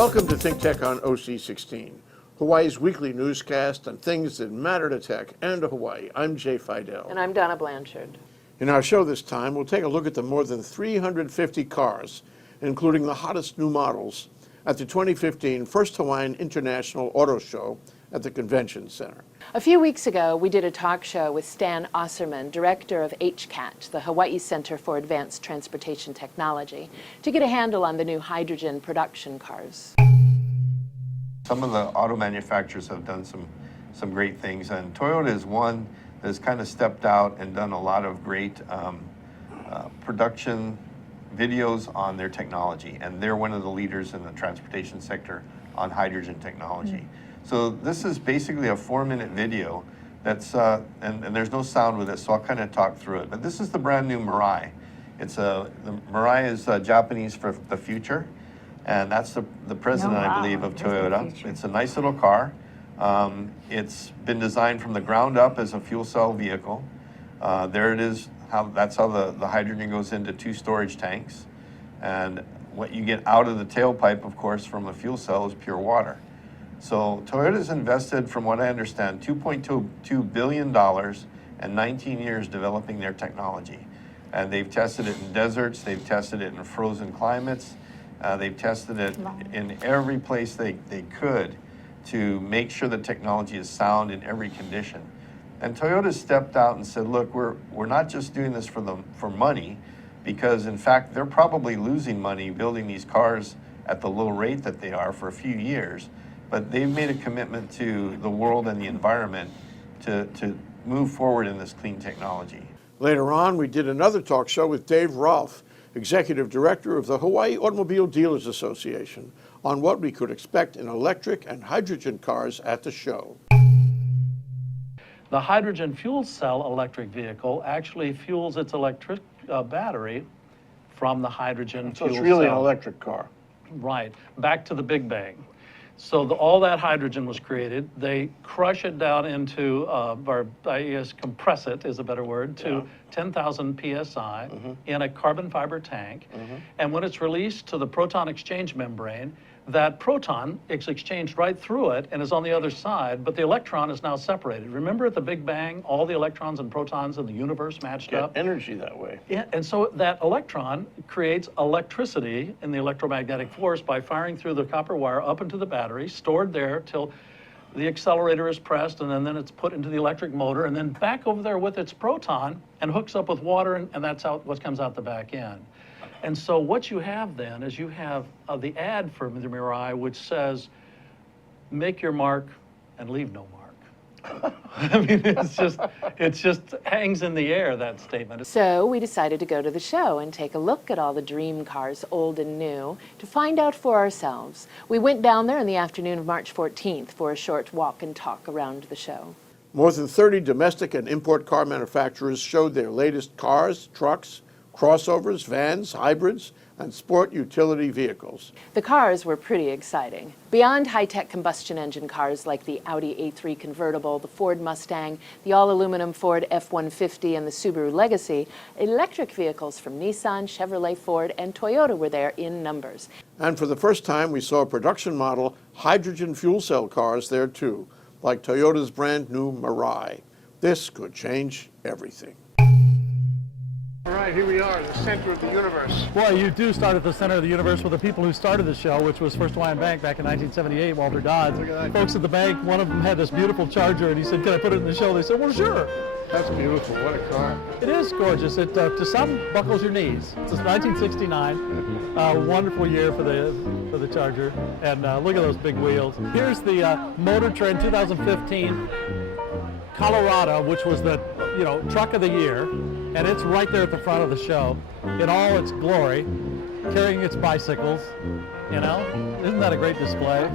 Welcome to ThinkTech on OC16, Hawaii's weekly newscast on things that matter to tech and to Hawaii. I'm Jay Fidell. And I'm Donna Blanchard. In our show this time, we'll take a look at the more than 350 cars, including the hottest new models, at the 2015 First Hawaiian International Auto Show at the Convention Center. A few weeks ago, we did a talk show with Stan Osserman, director of HCAT, the Hawaii Center for Advanced Transportation Technology, to get a handle on the new hydrogen production cars. Some of the auto manufacturers have done some great things, and Toyota is one that's kind of stepped out and done a lot of great production videos on their technology, and they're one of the leaders in the transportation sector on hydrogen technology. So this is basically a 4-minute video that's, and there's no sound with it, so I'll kind of talk through it. But this is the brand new Mirai. The Mirai is Japanese for the future, and that's the president, I believe, of Toyota. It's a nice little car. It's been designed from the ground up as a fuel cell vehicle. There it is. That's how the hydrogen goes into 2 storage tanks. And what you get out of the tailpipe, of course, from a fuel cell is pure water. So Toyota's invested, from what I understand, $2.2 billion and 19 years developing their technology. And they've tested it in deserts, they've tested it in frozen climates, they've tested it in every place they could to make sure the technology is sound in every condition. And Toyota stepped out and said, look, we're not just doing this for money, because in fact, they're probably losing money building these cars at the low rate that they are for a few years. But they've made a commitment to the world and the environment to move forward in this clean technology. Later on, we did another talk show with Dave Rolfe, Executive Director of the Hawaii Automobile Dealers Association, on what we could expect in electric and hydrogen cars at the show. The hydrogen fuel cell electric vehicle actually fuels its electric battery from the hydrogen fuel cell. So it's really an electric car. Right, back to the Big Bang. So all that hydrogen was created. They crush it down into, or I guess compress it is a better word, to 10,000 PSI in a carbon fiber tank. And when it's released to the proton exchange membrane, that proton is exchanged right through it and is on the other side, but the electron is now separated. Remember at the Big Bang, all the electrons and protons in the universe matched up? Energy that way. Yeah, and so that electron creates electricity in the electromagnetic force by firing through the copper wire up into the battery, stored there till the accelerator is pressed, and then it's put into the electric motor, and then back over there with its proton and hooks up with water, and that's what comes out the back end. And so what you have then is you have the ad for the Mirai, which says, make your mark and leave no mark. I mean, it just hangs in the air, that statement. So we decided to go to the show and take a look at all the dream cars, old and new, to find out for ourselves. We went down there in the afternoon of March 14th for a short walk and talk around the show. More than 30 domestic and import car manufacturers showed their latest cars, trucks, crossovers, vans, hybrids, and sport utility vehicles. The cars were pretty exciting. Beyond high-tech combustion engine cars like the Audi A3 convertible, the Ford Mustang, the all-aluminum Ford F-150, and the Subaru Legacy, electric vehicles from Nissan, Chevrolet, Ford, and Toyota were there in numbers. And for the first time, we saw production model hydrogen fuel cell cars there too, like Toyota's brand new Mirai. This could change everything. All right, here we are, in the center of the universe. Boy, you do start at the center of the universe with the people who started the show, which was First Hawaiian Bank back in 1978, Walter Dodds. Look at that. Folks at the bank, one of them had this beautiful Charger, and he said, can I put it in the show? They said, well, sure. That's beautiful. What a car. It is gorgeous. It, to some, buckles your knees. It's 1969, wonderful year for the Charger, and look at those big wheels. Here's the Motor Trend 2015 Colorado, which was the truck of the year. And it's right there at the front of the show in all its glory, carrying its bicycles, Isn't that a great display?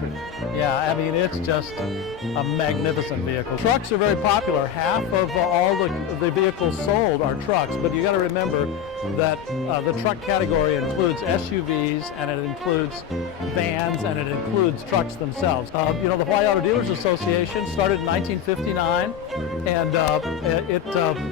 Yeah, I mean, it's just a magnificent vehicle. Trucks are very popular. Half of all the vehicles sold are trucks, but you got to remember that the truck category includes SUVs, and it includes vans, and it includes trucks themselves. The Hawaii Auto Dealers Association started in 1959, and it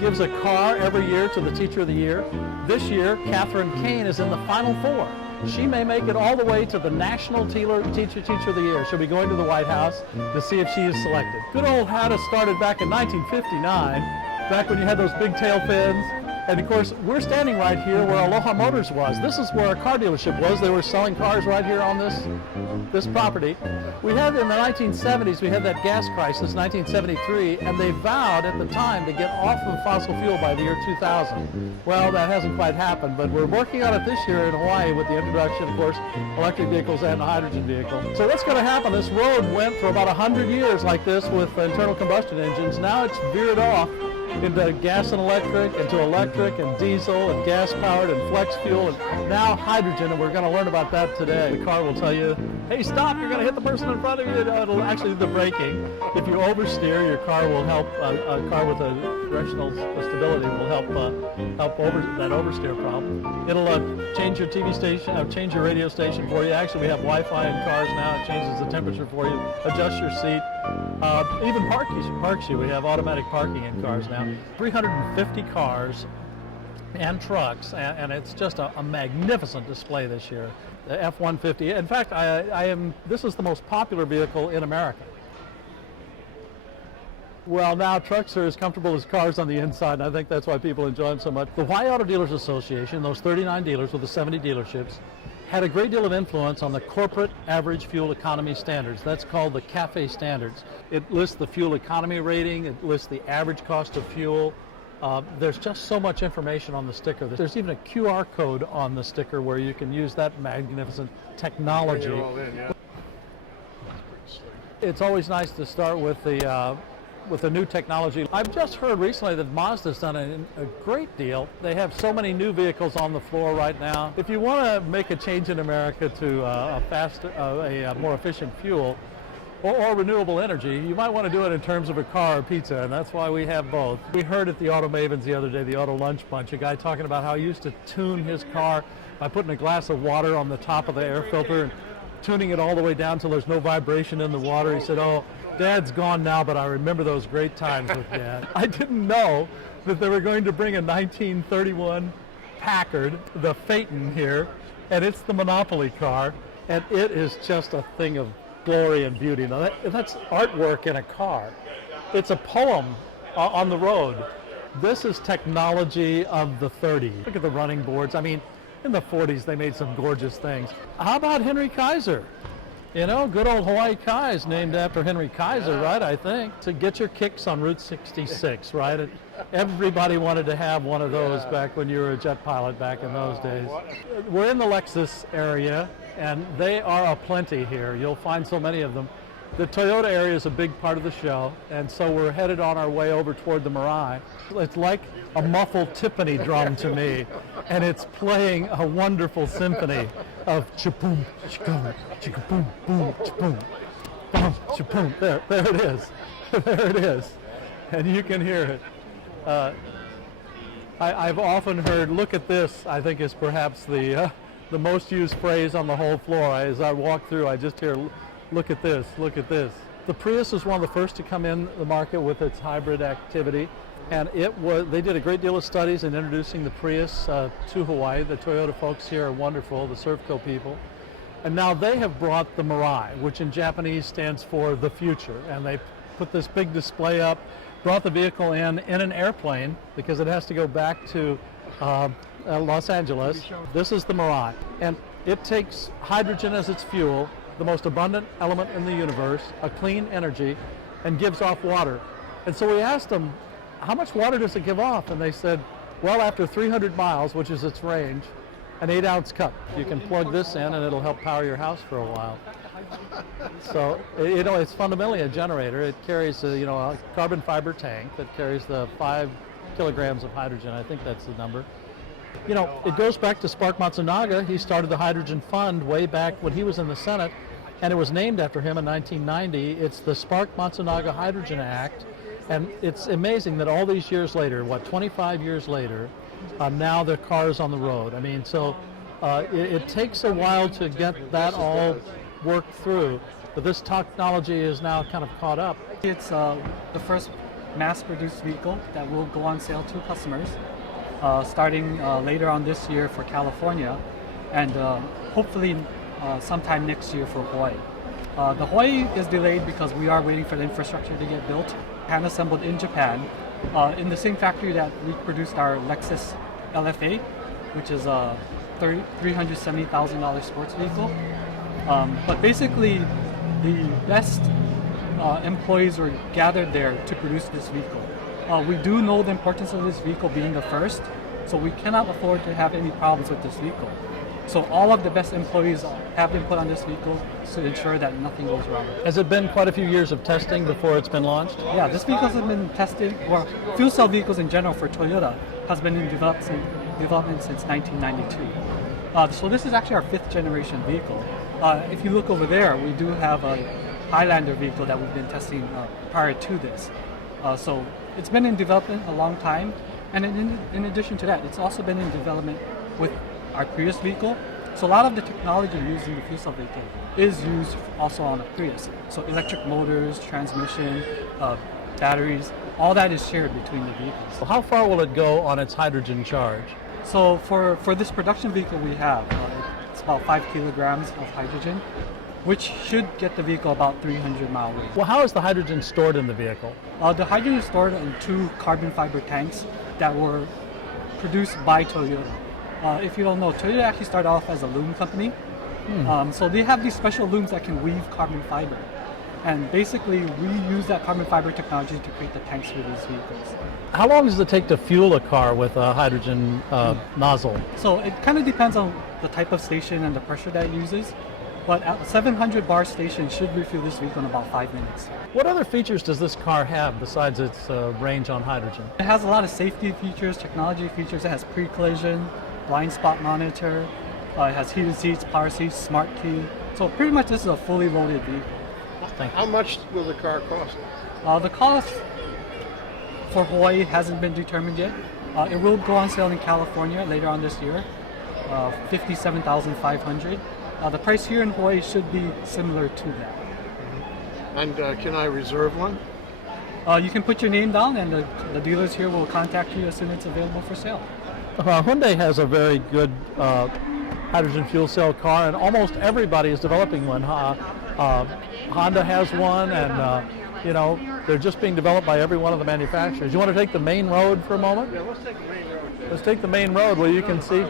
gives a car every year to the Teacher of the Year. This year, Catherine Kane is in the Final Four. She may make it all the way to the National Teacher of the Year. She'll be going to the White House to see if she is selected. Good old Hannah started back in 1959, back when you had those big tail fins. And of course, we're standing right here where Aloha Motors was. This is where a car dealership was. They were selling cars right here on this property. We had in the 1970s, we had that gas crisis, 1973, and they vowed at the time to get off of fossil fuel by the year 2000. Well, that hasn't quite happened, but we're working on it this year in Hawaii with the introduction, of course, electric vehicles and the hydrogen vehicle. So what's going to happen? This road went for about 100 years like this with internal combustion engines. Now it's veered off into gas and electric, into electric and diesel and gas-powered and flex fuel, and now hydrogen, and we're going to learn about that today. The car will tell you, hey, stop, you're going to hit the person in front of you. It'll actually do the braking. If you oversteer, your car will help, a car with a directional stability will help over that oversteer problem. It'll change your TV station, change your radio station for you. Actually, we have Wi-Fi in cars now. It changes the temperature for you, adjusts your seat. Even parks you. We have automatic parking in cars now. 350 cars and trucks, and it's just a magnificent display this year. The F-150. In fact, this is the most popular vehicle in America. Well, now trucks are as comfortable as cars on the inside, and I think that's why people enjoy them so much. The Hawaii Auto Dealers Association, those 39 dealers with the 70 dealerships, had a great deal of influence on the corporate average fuel economy standards. That's called the CAFE standards. It lists the fuel economy rating, it lists the average cost of fuel. There's just so much information on the sticker. There's even a QR code on the sticker where you can use that magnificent technology. Bring it all in, yeah. It's always nice to start with the new technology. I've just heard recently that Mazda's done a great deal. They have so many new vehicles on the floor right now. If you want to make a change in America to a more efficient fuel or renewable energy, you might want to do it in terms of a car or pizza, and that's why we have both. We heard at the Auto Mavens the other day, the Auto Lunch Bunch, a guy talking about how he used to tune his car by putting a glass of water on the top of the air filter and tuning it all the way down till there's no vibration in the water. He said, oh, Dad's gone now, but I remember those great times with Dad. I didn't know that they were going to bring a 1931 Packard, the Phaeton here, and it's the Monopoly car, and it is just a thing of glory and beauty. Now that's artwork in a car. It's a poem on the road. This is technology of the 30s. Look at the running boards. I mean, in the 40s, they made some gorgeous things. How about Henry Kaiser? You know, good old Hawaii Kai is named after Henry Kaiser, right, I think. To get your kicks on Route 66, right? And everybody wanted to have one of those back when you were a jet pilot back in those days. We're in the Lexus area, and they are aplenty here. You'll find so many of them. The Toyota area is a big part of the show, and so we're headed on our way over toward the Mirai. It's like a muffled Tiffany drum to me, and it's playing a wonderful symphony of cha-boom, cha-boom, cha-boom, boom, cha-boom, boom, cha-boom. There it is. There it is. And you can hear it. I've often heard, look at this, I think is perhaps the most used phrase on the whole floor. As I walk through, I just hear, look at this, look at this. The Prius was one of the first to come in the market with its hybrid activity, and they did a great deal of studies in introducing the Prius to Hawaii. The Toyota folks here are wonderful, the Servco people. And now they have brought the Mirai, which in Japanese stands for the future, and they put this big display up, brought the vehicle in an airplane because it has to go back to Los Angeles. This is the Mirai, and it takes hydrogen as its fuel, the most abundant element in the universe, a clean energy, and gives off water. And so we asked them, how much water does it give off? And they said, well, after 300 miles, which is its range, an 8-ounce cup. You can plug this in and it'll help power your house for a while. So, you know, it's fundamentally a generator. It carries a carbon fiber tank that carries the 5 kilograms of hydrogen. I think that's the number. You know, it goes back to Spark Matsunaga. He started the Hydrogen Fund way back when he was in the Senate, and it was named after him in 1990. It's the Spark Matsunaga Hydrogen Act, and it's amazing that all these years later, 25 years later, now the car is on the road. I mean, so it takes a while to get that all worked through, but this technology is now kind of caught up. It's the first mass-produced vehicle that will go on sale to customers starting later on this year for California. and hopefully sometime next year for Hawaii. The Hawaii is delayed because we are waiting for the infrastructure to get built, hand assembled in Japan, in the same factory that we produced our Lexus LFA, which is a $370,000 sports vehicle. But basically, the best employees were gathered there to produce this vehicle. We do know the importance of this vehicle being the first, so we cannot afford to have any problems with this vehicle. So all of the best employees have been put on this vehicle to ensure that nothing goes wrong. Has it been quite a few years of testing before it's been launched? Yeah, this vehicle has been tested, well, fuel cell vehicles in general for Toyota has been in development since 1992. So this is actually our 5th generation vehicle. If you look over there, we do have a Highlander vehicle that we've been testing prior to this. So it's been in development a long time, and in addition to that, it's also been in development with our Prius vehicle. So a lot of the technology used in the fuel cell vehicle is used also on a Prius. So electric motors, transmission, batteries, all that is shared between the vehicles. So how far will it go on its hydrogen charge? So for this production vehicle we have, it's about 5 kilograms of hydrogen, which should get the vehicle about 300 mile range. Well, how is the hydrogen stored in the vehicle? The hydrogen is stored in 2 carbon fiber tanks that were produced by Toyota. If you don't know, Toyota actually started off as a loom company. So they have these special looms that can weave carbon fiber. And basically, we use that carbon fiber technology to create the tanks for these vehicles. How long does it take to fuel a car with a hydrogen nozzle? So it kind of depends on the type of station and the pressure that it uses. But a 700 bar station should refuel this vehicle in about 5 minutes. What other features does this car have besides its range on hydrogen? It has a lot of safety features, technology features. It has pre-collision, blind spot monitor, it has heated seats, power seats, smart key. So pretty much this is a fully loaded vehicle. How much will the car cost? The cost for Hawaii hasn't been determined yet. It will go on sale in California later on this year, $57,500. The price here in Hawaii should be similar to that. And can I reserve one? You can put your name down, and the dealers here will contact you as soon as it's available for sale. Hyundai has a very good hydrogen fuel cell car, and almost everybody is developing one. Honda has one, and they're just being developed by every one of the manufacturers. You want to take the main road for a moment? Yeah, let's take the main road. Let's take the main road where you can see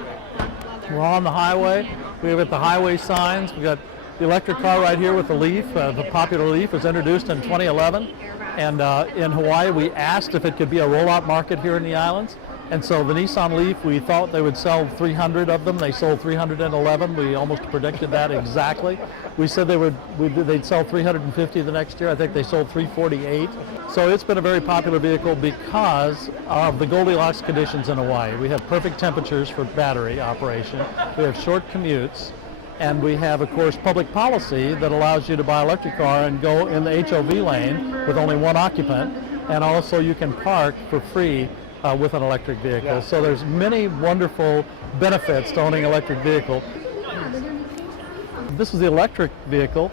we're on the highway. We've got the highway signs. We've got the electric car right here with the Leaf. The popular Leaf was introduced in 2011. And in Hawaii, we asked if it could be a rollout market here in the islands. And so the Nissan Leaf, we thought they would sell 300 of them. They sold 311. We almost predicted that exactly. We said they'd sell 350 the next year. I think they sold 348. So it's been a very popular vehicle because of the Goldilocks conditions in Hawaii. We have perfect temperatures for battery operation. We have short commutes. And we have, of course, public policy that allows you to buy an electric car and go in the HOV lane with only one occupant. And also you can park for free with an electric vehicle. Yeah. So there's many wonderful benefits to owning an electric vehicle. This is the electric vehicle,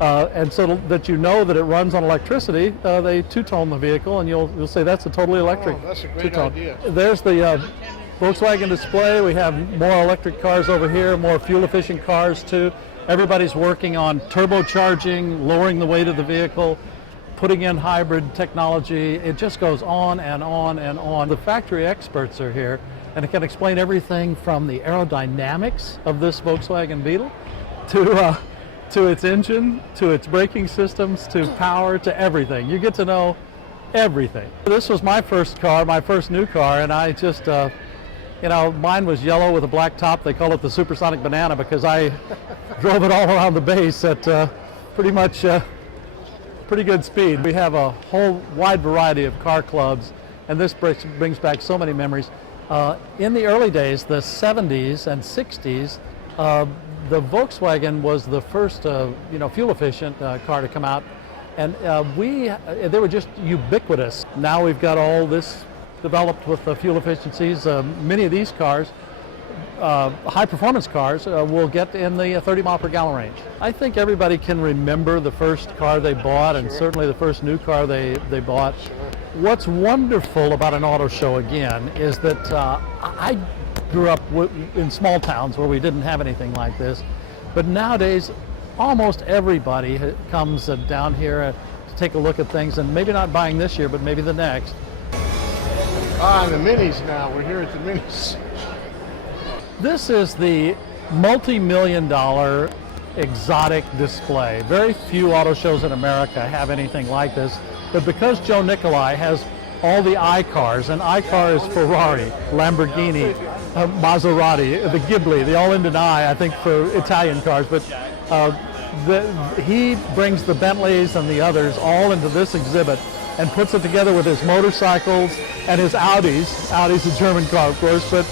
and so that you know that it runs on electricity, they two-tone the vehicle, and you'll say that's a totally electric that's a great two-tone. idea. There's the Volkswagen display. We have more electric cars over here, more fuel-efficient cars too. Everybody's working on turbocharging, lowering the weight of the vehicle, putting in hybrid technology. It just goes on and on and on. The factory experts are here, and it can explain everything from the aerodynamics of this Volkswagen Beetle to its engine, to its braking systems, to power, to everything. You get to know everything. This was my first car, my first new car, and I just, mine was yellow with a black top. They call it the supersonic banana because I drove it all around the base at pretty much pretty good speed. We have a whole wide variety of car clubs, and this brings back so many memories. In the early days, the 70s and 60s, the Volkswagen was the first, fuel-efficient car to come out, and they were just ubiquitous. Now we've got all this developed with the fuel efficiencies. Many of these cars, high-performance cars, will get in the 30 mile per gallon range. I think everybody can remember the first car they bought, and certainly the first new car they bought. What's wonderful about an auto show, again, is that I grew up in small towns where we didn't have anything like this. But nowadays, almost everybody comes down here to take a look at things, and maybe not buying this year, but maybe the next. Ah, the minis now. We're here at the minis. This is the multi-million-dollar exotic display. Very few auto shows in America have anything like this, but because Joe Nicolai has all the I-cars, and I-car is Ferrari, Lamborghini, Maserati, the Ghibli, the all ended I think for Italian cars, but he brings the Bentleys and the others all into this exhibit and puts it together with his motorcycles and his Audis. Audi's a German car, of course, but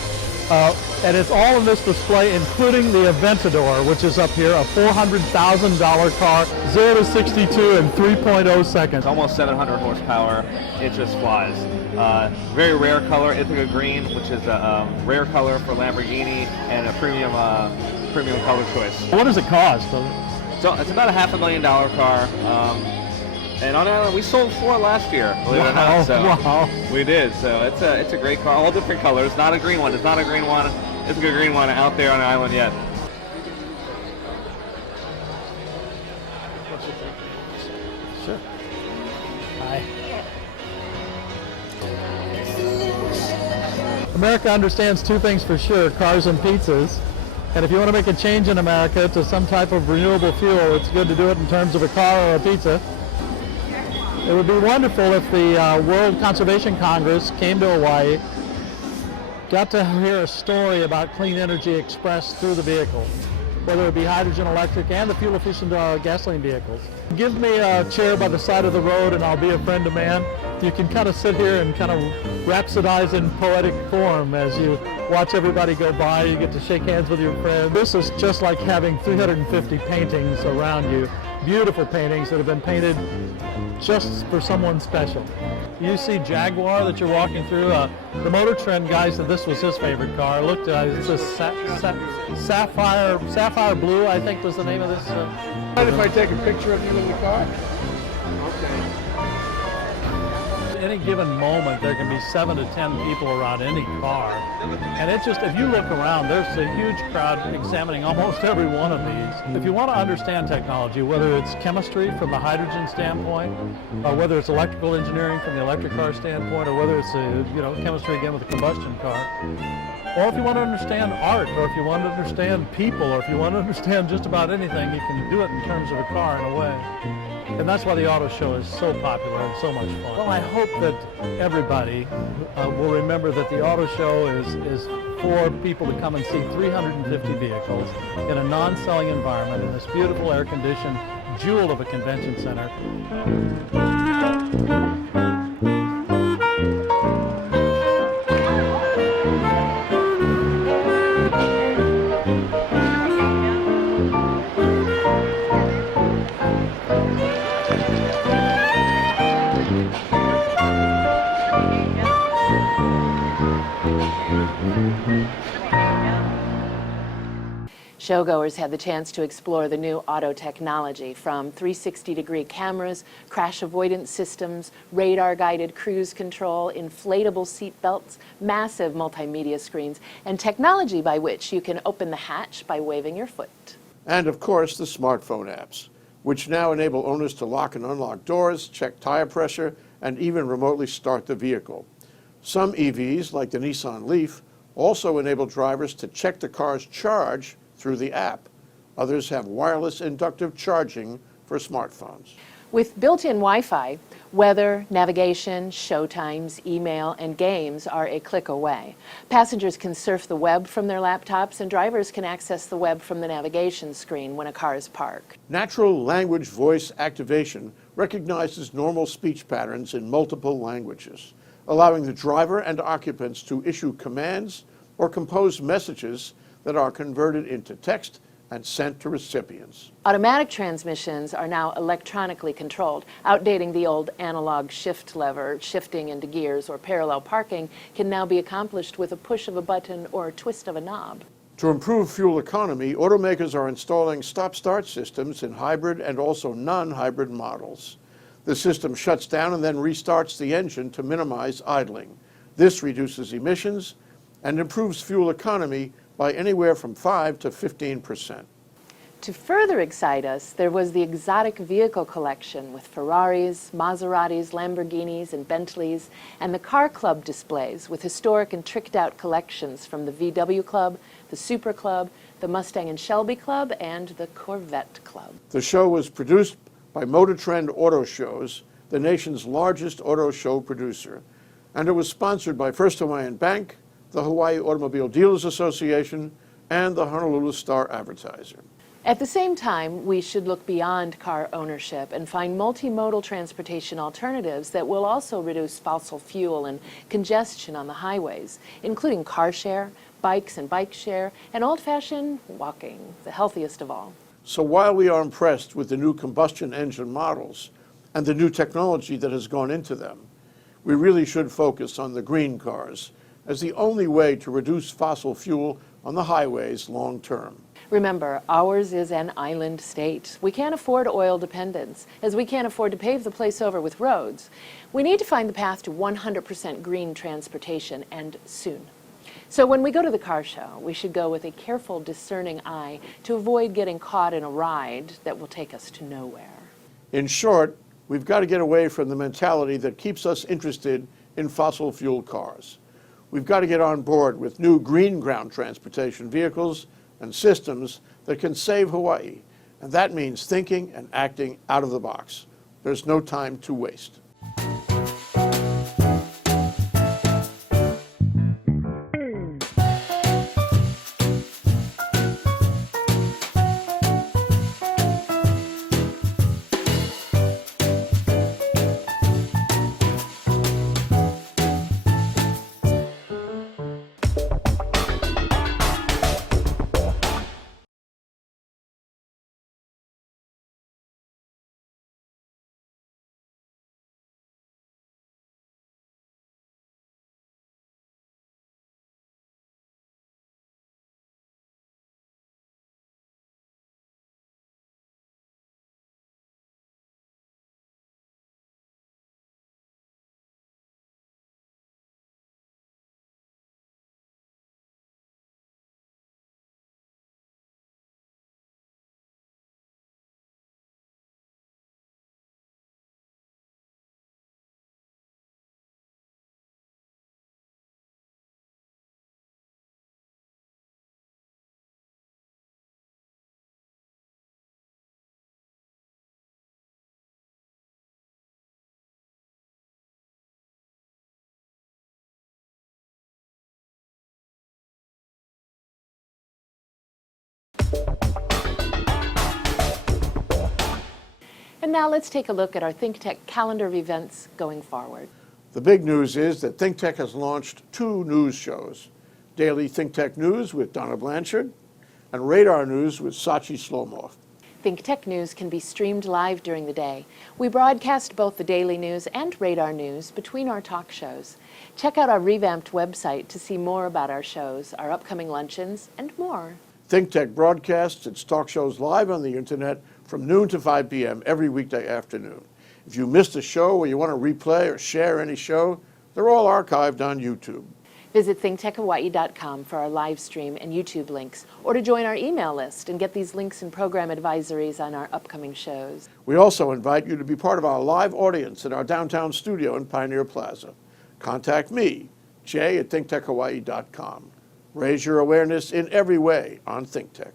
and it's all in this display, including the Aventador, which is up here, a $400,000 car, 0 to 62 in 3.0 seconds. Almost 700 horsepower. It just flies. Very rare color, Ithaca green, which is a rare color for Lamborghini and a premium color choice. What does it cost? So it's about a $500,000 car. And on Island, we sold 4 last year, believe it or not. So wow. We did. So it's a great car, all different colors. Not a green one. It's not a green one. It's a good green one out there on the island yet. Sure. Hi. America understands two things for sure, cars and pizzas. And if you want to make a change in America to some type of renewable fuel, it's good to do it in terms of a car or a pizza. It would be wonderful if the World Conservation Congress came to Hawaii, got to hear a story about clean energy expressed through the vehicle, whether it be hydrogen, electric, and the fuel-efficient gasoline vehicles. Give me a chair by the side of the road and I'll be a friend of man. You can kind of sit here and kind of rhapsodize in poetic form as you watch everybody go by. You get to shake hands with your friends. This is just like having 350 paintings around you. Beautiful paintings that have been painted just for someone special. You see Jaguar that you're walking through. The Motor Trend guy said this was his favorite car. Look, it's a Sapphire Blue, I think was the name of this. Mind if I take a picture of you in the car? Okay. At any given moment, there can be 7 to 10 people around any car. And it's just, if you look around, there's a huge crowd examining almost every one of these. If you want to understand technology, whether it's chemistry from the hydrogen standpoint, or whether it's electrical engineering from the electric car standpoint, or whether it's chemistry again with a combustion car, or if you want to understand art, or if you want to understand people, or if you want to understand just about anything, you can do it in terms of a car in a way. And that's why the auto show is so popular and so much fun. Well, I hope that everybody will remember that the auto show is for people to come and see 350 vehicles in a non-selling environment in this beautiful air-conditioned jewel of a convention center. Showgoers had the chance to explore the new auto technology, from 360-degree cameras, crash avoidance systems, radar-guided cruise control, inflatable seat belts, massive multimedia screens, and technology by which you can open the hatch by waving your foot. And of course, the smartphone apps, which now enable owners to lock and unlock doors, check tire pressure, and even remotely start the vehicle. Some EVs, like the Nissan Leaf, also enable drivers to check the car's charge through the app. Others have wireless inductive charging for smartphones. With built-in Wi-Fi, weather, navigation, show times, email, and games are a click away. Passengers can surf the web from their laptops, and drivers can access the web from the navigation screen when a car is parked. Natural language voice activation recognizes normal speech patterns in multiple languages, allowing the driver and occupants to issue commands or compose messages that are converted into text and sent to recipients. Automatic transmissions are now electronically controlled. Outdating the old analog shift lever, shifting into gears, or parallel parking can now be accomplished with a push of a button or a twist of a knob. To improve fuel economy, automakers are installing stop-start systems in hybrid and also non-hybrid models. The system shuts down and then restarts the engine to minimize idling. This reduces emissions and improves fuel economy by anywhere from 5 to 15%. To further excite us, there was the exotic vehicle collection with Ferraris, Maseratis, Lamborghinis, and Bentleys, and the Car Club displays with historic and tricked-out collections from the VW Club, the Super Club, the Mustang and Shelby Club, and the Corvette Club. The show was produced by Motor Trend Auto Shows, the nation's largest auto show producer, and it was sponsored by First Hawaiian Bank, the Hawaii Automobile Dealers Association, and the Honolulu Star Advertiser. At the same time, we should look beyond car ownership and find multimodal transportation alternatives that will also reduce fossil fuel and congestion on the highways, including car share, bikes and bike share, and old-fashioned walking, the healthiest of all. So while we are impressed with the new combustion engine models and the new technology that has gone into them, we really should focus on the green cars as the only way to reduce fossil fuel on the highways long term. Remember, ours is an island state. We can't afford oil dependence, as we can't afford to pave the place over with roads. We need to find the path to 100% green transportation, and soon. So when we go to the car show, we should go with a careful, discerning eye to avoid getting caught in a ride that will take us to nowhere. In short, we've got to get away from the mentality that keeps us interested in fossil fuel cars. We've got to get on board with new green ground transportation vehicles and systems that can save Hawaii. And that means thinking and acting out of the box. There's no time to waste. And now let's take a look at our ThinkTech calendar of events going forward. The big news is that ThinkTech has launched 2 news shows, Daily ThinkTech News with Donna Blanchard and Radar News with Sachi Slomoff. ThinkTech News can be streamed live during the day. We broadcast both the daily news and Radar News between our talk shows. Check out our revamped website to see more about our shows, our upcoming luncheons, and more. ThinkTech broadcasts its talk shows live on the internet from noon to 5 p.m. every weekday afternoon. If you missed a show or you want to replay or share any show, they're all archived on YouTube. Visit thinktechhawaii.com for our live stream and YouTube links, or to join our email list and get these links and program advisories on our upcoming shows. We also invite you to be part of our live audience at our downtown studio in Pioneer Plaza. Contact me, Jay at thinktechhawaii.com. Raise your awareness in every way on ThinkTech.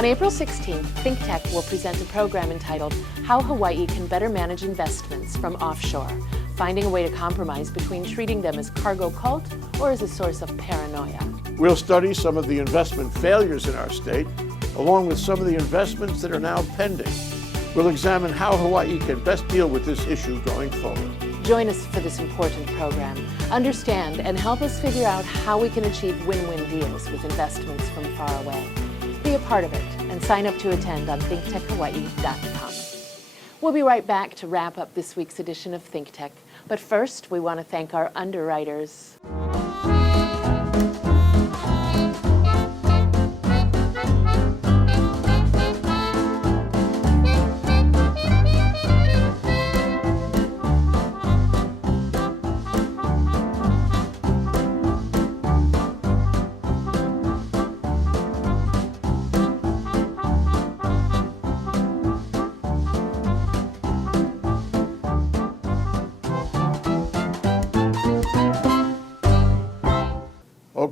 On April 16th, ThinkTech will present a program entitled How Hawaii Can Better Manage Investments from Offshore, finding a way to compromise between treating them as cargo cult or as a source of paranoia. We'll study some of the investment failures in our state, along with some of the investments that are now pending. We'll examine how Hawaii can best deal with this issue going forward. Join us for this important program. Understand and help us figure out how we can achieve win-win deals with investments from far away. Be a part of it and sign up to attend on thinktechhawaii.com. We'll be right back to wrap up this week's edition of ThinkTech. But first, we want to thank our underwriters.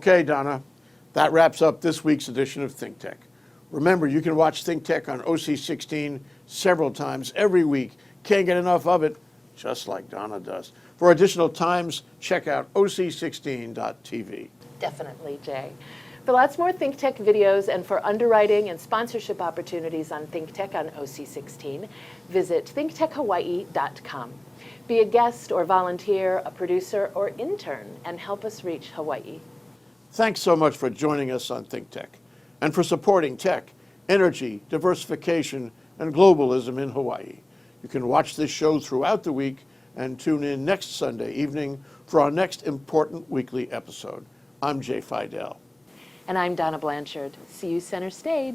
Okay, Donna, that wraps up this week's edition of ThinkTech. Remember, you can watch ThinkTech on OC16 several times every week. Can't get enough of it, just like Donna does. For additional times, check out oc16.tv. Definitely, Jay. For lots more ThinkTech videos and for underwriting and sponsorship opportunities on ThinkTech on OC16, visit thinktechhawaii.com. Be a guest or volunteer, a producer or intern, and help us reach Hawaii. Thanks so much for joining us on ThinkTech and for supporting tech, energy, diversification, and globalism in Hawaii. You can watch this show throughout the week and tune in next Sunday evening for our next important weekly episode. I'm Jay Fidell. And I'm Donna Blanchard. See you center stage.